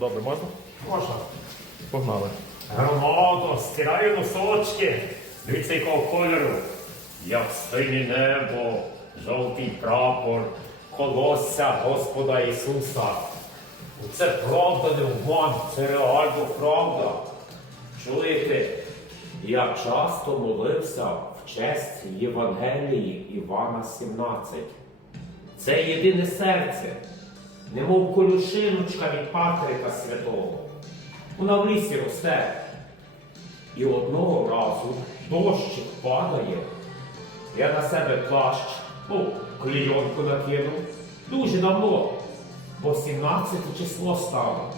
Добре, можна? Можна. Погнали. Громадо, стираю носочки. Дивіться, якого кольору. Як синє небо, жовтий прапор, колосся Господа Ісуса. Це правда не обман, це реально правда. Чуєте, я часто молився в честь Євангелії Івана 17. Це єдине серце, немов колюшиночка від Патрика Святого. Вона в лісі росте. І одного разу дощик падає. Я на себе плащ, ну, клійонку накинув. Дуже давно, бо 17 число стало.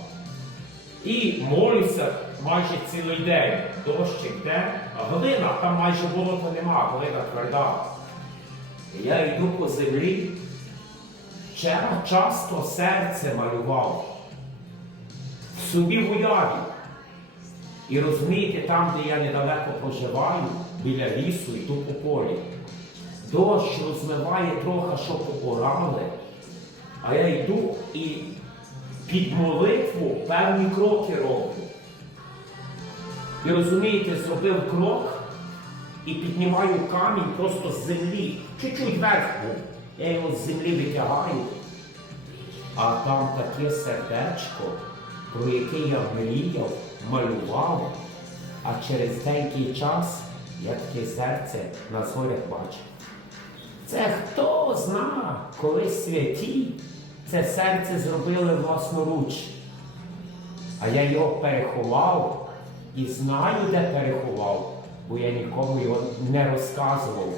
І молюся майже цілий день. Дощик йде, а глина, там майже болота нема, глина тверда. Я йду по землі, вчора часто серце малював в собі в уяві. І розумієте, там, де я недалеко проживаю, біля лісу, йду по полі. Дощ розмиває трохи, що поорали, а я йду і під молитву певні кроки роблю. І розумієте, зробив крок і піднімаю камінь просто з землі, чуть-чуть вверх. Я його з землі витягаю. А там таке сердечко, про яке я мріяв, малював, а через деякий час я таке серце на зорях бачив. Це хто зна, коли святі це серце зробили власноруч. А я його переховав і знаю, де переховав, бо я нікому його не розказував.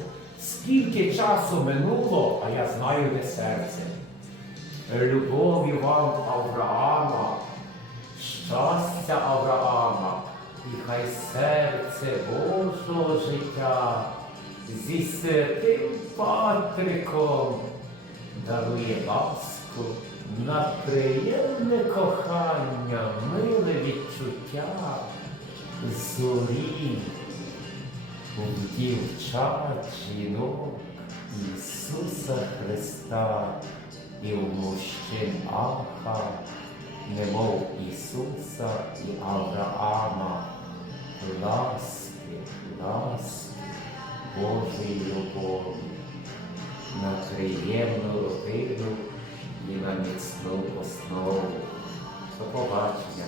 Скільки часу минуло, а я знаю, де серце. Любові вам Авраама, щастя Авраама, і хай серце Божого життя зі святим Патриком дарує ласку на приємне кохання, миле відчуття зорі у дівчат жінок Ісуса Христа і у мужчин Аха, немов Ісуса і Авраама, ласки, ласки Божої любові, на приємну родину і на міцну основу. До побачення.